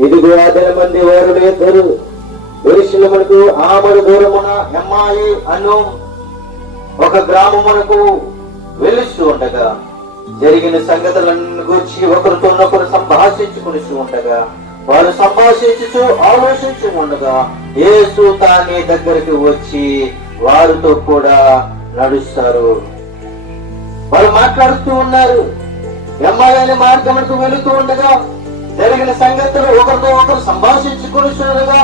ఇదిగో అదల మంది వారు ఇద్దరు మనకు ఆమడు దూరమున ఎమ్మాయి అను ఒక గ్రామమునకు వెలుస్తూ ఉండగా. జరిగిన సంగతులను గురించి ఒకరితో ఒకరు సంభాషించుకుని ఉండగా. వారు సంభాషించుచు ఆలోచించు ఉండగా. యేసు తానే దగ్గరికి వచ్చి వారితో కూడా నడుస్తారు. వారు మాట్లాడుతూ ఉన్నారు. ఎమ్మాయి అనే మార్గమునకు వెళుతూ ఉండగా జరిగిన సంగతులు ఒకరితో ఒకరు సంభాషించుకునిగా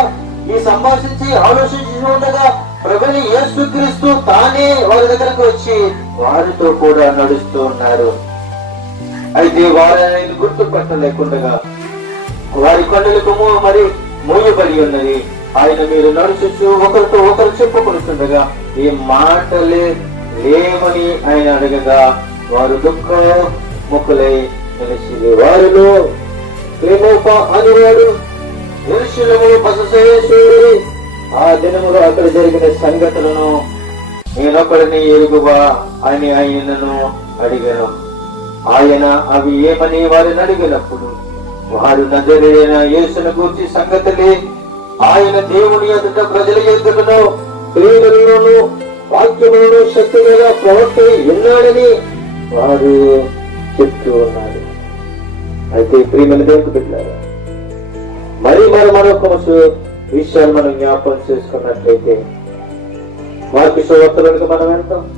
ఈ సంభాషించి ఆలోచించి ఉండగా ప్రభుని యేసుక్రీస్తు తానే వారి దగ్గరకు వచ్చి వారితో కూడా నడుస్తూ ఉన్నారు అయితే వారు ఆయన గుర్తుపట్టలేకుండగా వారి కొండలకు మరి మూయబడి ఉన్నది. ఆయన మీరు నడుచుచు ఒకరితో ఒకరు చెప్పుకుంటుండగా ఈ మాటలే లేమని ఆయన అడగగా వారు దుఃఖ ముక్కులై నిలిచింది వారిలో ప్రేమోప అనేవాడు ఎరుశలము బసశేశ్వరుడి ఆ దినములో అక్కడ జరిగిన సంగతులను నేనొకడిని ఎరుగువా అని ఆయనను అడిగాను. ఆయన అవి ఏమని వారిని అడిగినప్పుడు వారు నజరైన యేసును గూర్చి సంగతులే ఆయన దేవుని ఎదుట ప్రజల ఎదుటను క్రీడలను వాక్యములను శక్తి మీద ప్రవర్తి ఉన్నాడని వారు చెప్తూ ఉన్నారు. అయితే ప్రియమైన దేవునికి పెట్టారు మరి మరి మరొక విషయాలు మనం జ్ఞాపకం చేసుకున్నట్లయితే మార్పు సువార్తలకు మనం వెళ్తాం.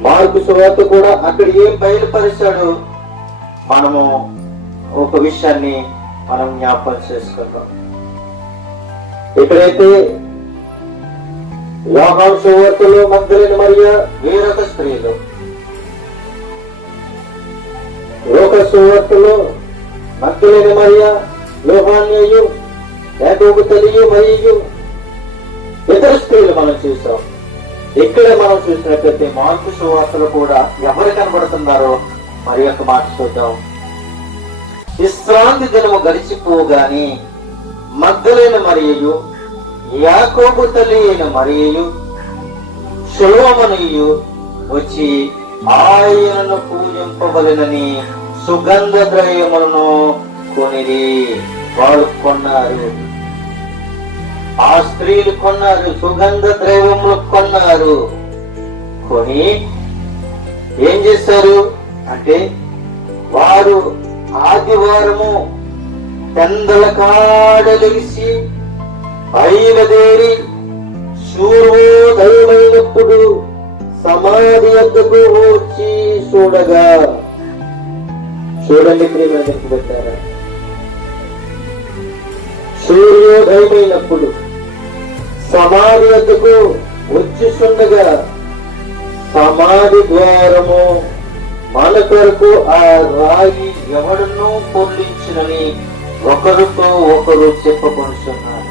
మార్పు సువార్త కూడా అక్కడ ఏం బయలుపరిచాడు మనము ఒక విషయాన్ని మనం జ్ఞాపకం చేసుకుందాం. ఇక్కడైతే యోహాన్ సువార్తలో మందరైన మరియు వేరొక స్త్రీలు లోక సువార్తలో మగ్ధులైన మరియ యోహాన్యయు యాకోబు తల్లియు మరియు ఇతర స్త్రీలు మనం చూసాం ఇక్కడ మనం చూసినట్లయితే మార్పు సువార్తలు కూడా ఎవరు కనబడుతున్నారో మరి యొక్క మాట చూద్దాం. విశ్రాంతి దినము గడిచిపోగాని మద్దలైన మరియు యాకోబు తల్లి అయిన మరియు సులోమనియు వచ్చి ఆయనను పూజింపవలెనని సుగంధ ద్రవ్యములను కొనిది వాళ్ళు కొన్నారు. ఆ స్త్రీలు కొన్నారు సుగంధ ద్రవ్యములు కొన్నారు. కొని ఏం చేస్తారు? అంటే వారు ఆదివారము పెందల కాడలిసి బయలుదేరి సూర్యోదయమైనప్పుడు సమాధి వద్దకు వచ్చి చూడగా చూడండి ప్రియమైన పెట్టారా సూర్యోదయమైనప్పుడు సమాధి వద్దకు వచ్చిచుండగా సమాధి ద్వారము మన కొరకు ఆ రాయి ఎవడనూ పొర్లించునని ఒకరితో ఒకరు చెప్పబడుతున్నారు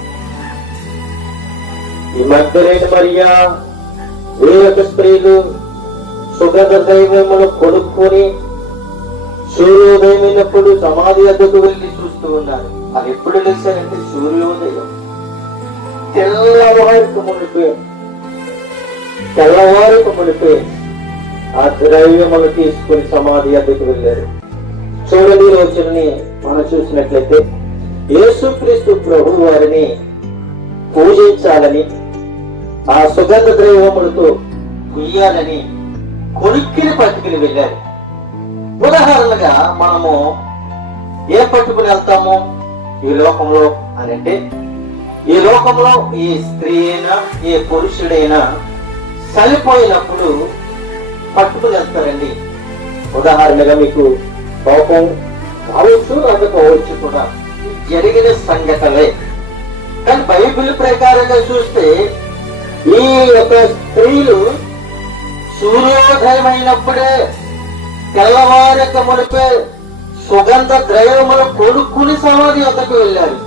ఈ మధ్యలేని మరియా? వేరొక స్త్రీలు సుగంధ దైవములు కొనుక్కొని సూర్యోదయమైనప్పుడు సమాధి వద్దకు వెళ్ళి చూస్తూ ఉన్నారు. అది ఎప్పుడు లేచారంటే సూర్యోదయం. తెల్లవారికి మునిపే. తెల్లవారికి మునిపే. ఆ ద్రవ్యములు తీసుకుని సమాధి అద్దకు వెళ్ళారు. చూడని రోజుల్ని మనం చూసినట్లయితే యేసుక్రీస్తు ప్రభు వారిని పూజించాలని ఆ సుగంధ ద్రవ్యములతో కుయ్యాలని కొనుక్కిని పట్టుకుని వెళ్ళారు. ఉదాహరణగా మనము ఏ పట్టుకుని వెళ్తాము? ఈ లోకంలో అని అంటే ఈ లోకంలో ఈ స్త్రీ అయినా ఏ పురుషుడైనా చనిపోయినప్పుడు పట్టుకుని వెళ్తారండి. ఉదాహరణగా మీకు కోపం కావచ్చు రాకపోవచ్చు కూడా జరిగిన సంఘటనలే. కానీ బైబిల్ ప్రకారంగా చూస్తే ఈ యొక్క స్త్రీలు సూర్యోదయం అయినప్పుడే తెల్లవారక మునిపే సుగంధ ద్రవ్యములు కొనుక్కుని సమాధి వద్దకు వెళ్ళారు.